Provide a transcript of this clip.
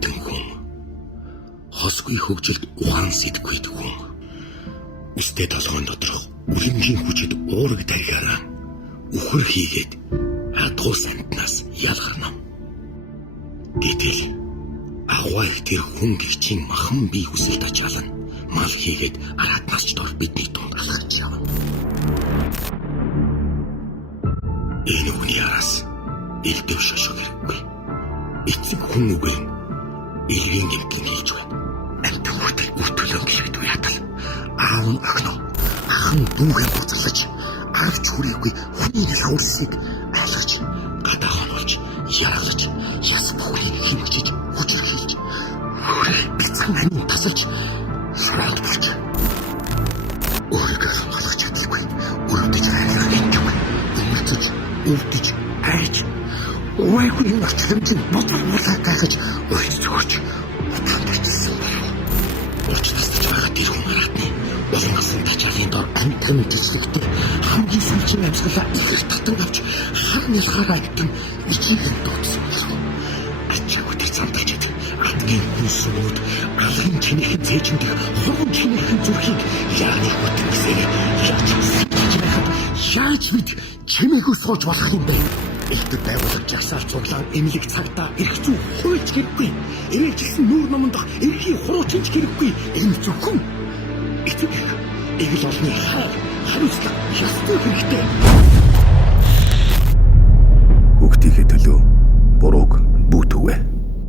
хүндэн хүн. Хосгүй хөгжилд ухаан сэтгэвэд хүн. Өстэй толгойн доторх үлэмжийн хүчит уураг тарихаараа үхэр хийгээд адгуу санднаас ялгарна. Гэтэл агуй тэр хүн гихчийн махан бие хүсэлт ачаална. Мал хийгээд араатнаас ч дор бидний дунд алхаж явна. Энэ хүний араас элдэв шошог хэрэггүй. Эцэг хүн үгээр элгийн гэмтэн хийж байна. Амт хүүхдээ бүртүүлэн гişгдүү ятал. Аав нь охиноо ахан дүүгээ буцалж авч хүрээгүй хүний лаврсыг айлгаж гадаа хонолж яалж яс бүхнийг хэмжиж хүчрхийлж хүрээ бицэн амин тасалж шараад болж өөрийгөө хангах чадлагүй өрөвдөж айлгаж гинжгүй өмөрцөж өвдөж айж уйгүй нөхцөлмжийн бодлоо гахаж өйцөж утгаандэрсэн болов. Урч тасч байгаа тэр хүн хараатны олон асан тачаалын дор амтан жижигтэй хамгийн сүүлчийн амьсгалаа ихэр татан авч хар нялхаараа итгэн ичихэн дуудсан болов. Ачаагүй тэр цантагчид адгийн хүнсүүд алгын чинийхэн цээжиндээ хурган чинийхэн зүрхийг яаны хөтөлсөөр яаж бид чимээгүй сууж болох юм бэ? Элдв байгуулах жагсаал цуглаа эмнэлэг цагтаа эрх зүй хуульч хэрэггүй. Эргэлжсэн нүүр номонд эрхийн хурууч хэрэггүй. Энэ зөвхөн эцэг эгэл олны хариуцлага ястуу хэрэгтэй. Хүүхдийнхээ төлөө бурууг